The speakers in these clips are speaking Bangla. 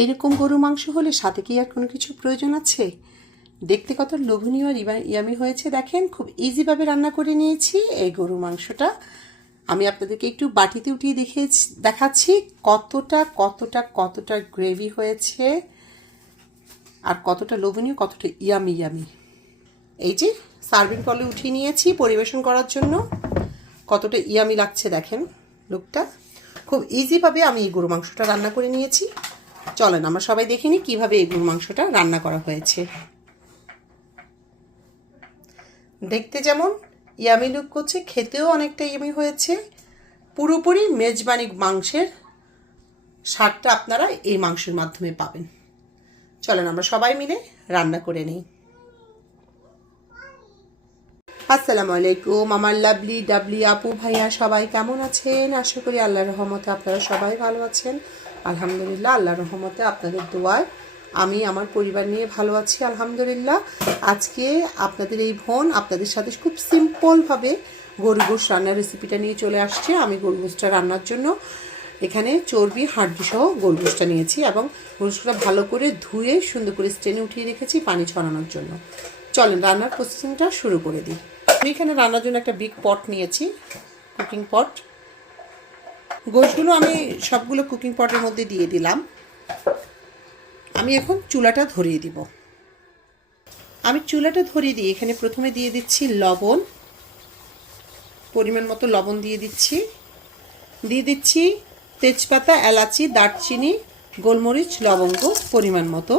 এইরকম গরু মাংস হলে সাথে কি আর কোনো কিছু প্রয়োজন আছে? দেখতে কত লোভনীয় আর ইয়ামি হয়েছে দেখেন। খুব ইজিভাবে রান্না করে নিয়েছি এই গরু মাংসটা। আমি আপনাদেরকে একটু বাটিতে উঠিয়ে দেখাচ্ছি কতটা কতটা কতটা গ্রেভি হয়েছে আর কতটা লোভনীয়, কতটা ইয়ামি। এই যে সার্ভিং বলে উঠিয়ে নিয়েছি পরিবেশন করার জন্য। কতটা ইয়ামি লাগছে দেখেন লুকটা। খুব ইজিভাবে আমি এই গরু মাংসটা রান্না করে নিয়েছি। চলেন আমরা সবাই দেখে নিই কীভাবে এই গরু মাংসটা রান্না করা হয়েছে। দেখতে যেমন ইয়ামি লুক করছে, খেতেও অনেকটা ইয়ামি হয়েছে। পুরোপুরি মেজবানি মাংসের স্বাদটা আপনারা এই মাংসের মাধ্যমে পাবেন। চলেন আমরা সবাই মিলে রান্না করে নিই। আসসালামু আলাইকুম আমার লাভলি ডাবলি আপু ভাইয়া, সবাই কেমন আছেন? আশা করি আল্লাহর রহমতে আপনারা সবাই ভালো আছেন। আলহামদুলিল্লাহ, আল্লাহর রহমতে আপনাদের দোয়ায় আমি আমার পরিবার নিয়ে ভালো আছি আলহামদুলিল্লাহ। আজকে আপনাদের এই বোন আপনাদের সাথে খুব সিম্পলভাবে গরু গোশত রান্নার রেসিপিটা নিয়ে চলে আসছে। আমি গরু গোশতটা রান্নার জন্য এখানে চর্বি হাড্ডি সহ গরু গোশতটা নিয়েছি এবং গরু গোশতটা ভালো করে ধুয়ে সুন্দর করে স্টেনে উঠিয়ে রেখেছি পানি ছড়ানোর জন্য। চলেন রান্নার প্রসেসিংটা শুরু করে দিই। আমি এখানে রান্নার জন্য একটা বিগ পট নিয়েছি, কুকিং পট। গোশতগুলো আমি সবগুলো কুকিং পটের মধ্যে দিয়ে দিলাম। আমি এখন চুলাটা ধরিয়ে দিব। আমি চুলাটা ধরিয়ে দিই এখানে প্রথমে দিয়ে দিচ্ছি লবণ, পরিমাণ মতো লবণ দিয়ে দিচ্ছি তেজপাতা, এলাচি, দারচিনি, গোলমরিচ, লবঙ্গ পরিমাণ মতো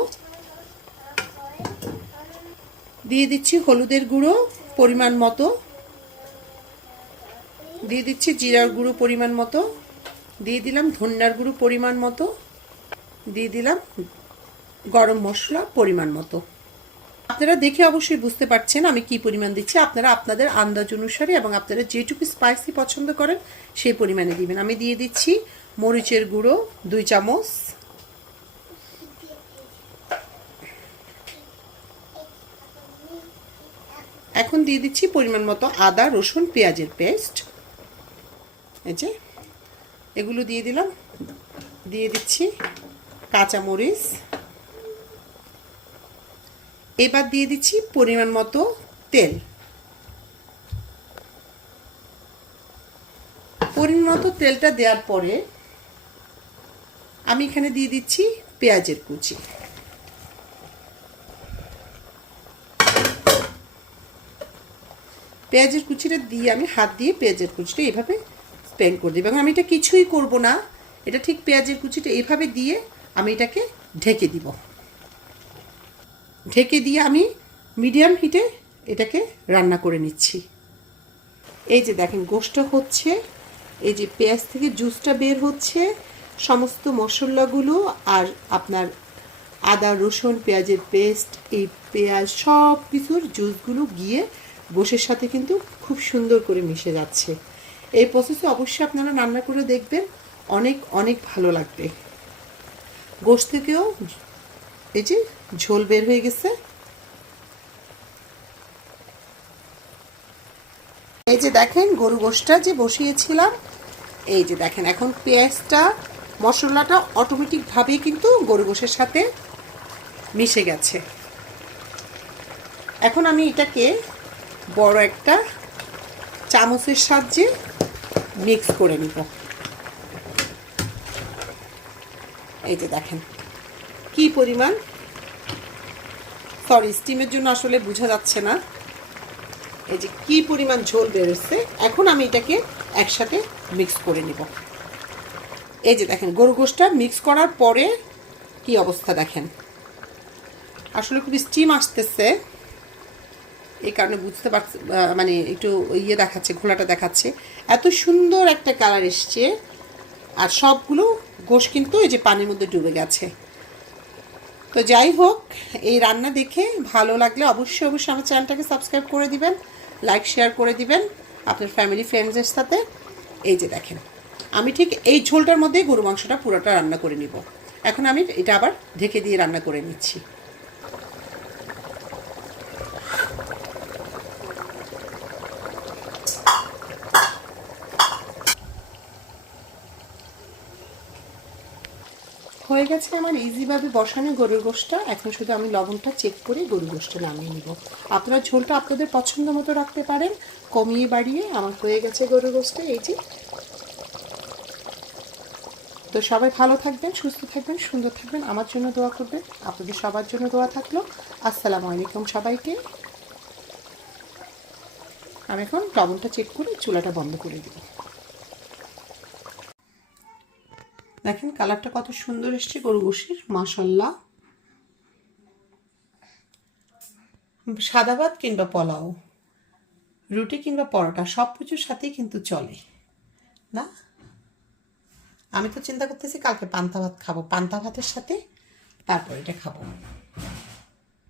দিয়ে দিচ্ছি, হলুদের গুঁড়ো পরিমাণ মতো দিয়ে দিচ্ছি, জিরার গুঁড়ো পরিমাণ মতো দিয়ে দিলাম, ধনিয়ার গুঁড়ো পরিমাণ মতো দিয়ে দিলাম, গরম মশলা পরিমাণ মতো। আপনারা দেখে অবশ্যই বুঝতে পারছেন আমি কি পরিমাণ দিচ্ছি। আপনারা আপনাদের আন্দাজ অনুসারে এবং আপনারা যেটুকু স্পাইসি পছন্দ করেন সেই পরিমাণে দিবেন। আমি দিয়ে দিচ্ছি মরিচের গুঁড়ো 2 চামচ, এখন দিয়ে দিচ্ছি পরিমাণ মতো আদা রসুন পেঁয়াজের পেস্ট। এই যে এগুলো দিয়ে দিলাম, দিয়ে দিচ্ছি কাঁচামরিচ। এবার দিয়ে দিচ্ছি পরিমাণ মতো তেল। পরিমাণ মতো তেলটা দেওয়ার পরে আমি এখানে দিয়ে দিচ্ছি পেঁয়াজের কুচি। পেঁয়াজের কুচিটা দিয়ে আমি হাত দিয়ে পেঁয়াজের কুচিটা এইভাবে স্প্রেড করে দেব এবং আমি এটা কিছুই করব না। এটা ঠিক পেঁয়াজের কুচিটা এইভাবে দিয়ে আমি এটাকে ঢেকে দিব। ঢেকে দিয়ে আমি মিডিয়াম হিটে এটাকে রান্না করে নিচ্ছি। এই যে দেখেন গোশত হচ্ছে, এই যে পেঁয়াজ থেকে জুসটা বের হচ্ছে, সমস্ত মশলাগুলো আর আপনার আদা রসুন পেঁয়াজের পেস্ট, এই পেঁয়াজ সব কিছুর জুসগুলো গিয়ে গোশের সাথে কিন্তু খুব সুন্দর করে মিশে যাচ্ছে। এই প্রসেসে অবশ্যই আপনারা রান্না করে দেখবেন, অনেক অনেক ভালো লাগবে। গোশ থেকেও এই যে ঝোল বের হয়ে গেছে। এই যে দেখেন গরু গোশটা যে বসিয়েছিলাম, এই যে দেখেন এখন পেঁয়াজটা মশলাটা অটোমেটিকভাবেই কিন্তু গরু গোশের সাথে মিশে গেছে। এখন আমি এটাকে বড় একটা চামচের সাহায্যে মিক্স করে নিব। এই যে দেখেন কি পরিমাণ, সরি স্টিমের জন্য আসলে বোঝা যাচ্ছে না, এই যে কি পরিমাণ ঝোল বেরোচ্ছে। এখন আমি এটাকে একসাথে মিক্স করে নিব। এই যে দেখেন গরু গোশটা মিক্স করার পরে কি অবস্থা দেখেন, আসলে খুব স্টিম আসতেছে, এই কারণে বুঝতে পারছি, মানে একটু ইয়ে দেখাচ্ছে, ঘোলাটা দেখাচ্ছে। এত সুন্দর একটা কালার এসছে আর সবগুলো গোশ কিন্তু এই যে পানির মধ্যে ডুবে গেছে। তো যাই হোক, এই রান্না দেখে ভালো লাগলে অবশ্যই আমার চ্যানেলটাকে সাবস্ক্রাইব করে দিবেন, লাইক শেয়ার করে দিবেন আপনার ফ্যামিলি ফ্রেন্ডসের সাথে। এই যে দেখেন আমি ঠিক এই ঝোলটার মধ্যেই গরু মাংসটা পুরোটা রান্না করে নিব। এখন আমি এটা আবার ঢেকে দিয়ে রান্না করে নিচ্ছি। হয়ে হয়ে গেছে আমার ইজিভাবে বসানো গরুর গোশটা। এখন শুধু আমি লবণটা চেক করে গরুর গোশটা নামিয়ে নিব। আপনারা ঝোলটা আপনাদের পছন্দ মতো রাখতে পারেন, কমিয়ে বাড়িয়ে। আমার হয়ে গেছে গরুর গোশটা, এই যে। তো সবাই ভালো থাকবেন, সুস্থ থাকবেন, সুন্দর থাকবেন, আমার জন্য দোয়া করবেন। আপনাদের সবার জন্য দোয়া থাকলো। আসসালামু আলাইকুম সবাইকে। আমি এখন লবণটা চেক করে চুলাটা বন্ধ করে দিব। দেখেন কালারটা কত সুন্দর এসছে গরু গোশের, মাশাআল্লাহ। সাদা ভাত কিংবা পোলাও, রুটি কিংবা পরোটা সব কিছুর সাথেই কিন্তু চলে না। আমি তো চিন্তা করতেছি কালকে পান্তা ভাত খাবো, পান্তা ভাতের সাথে তারপর এটা খাবো।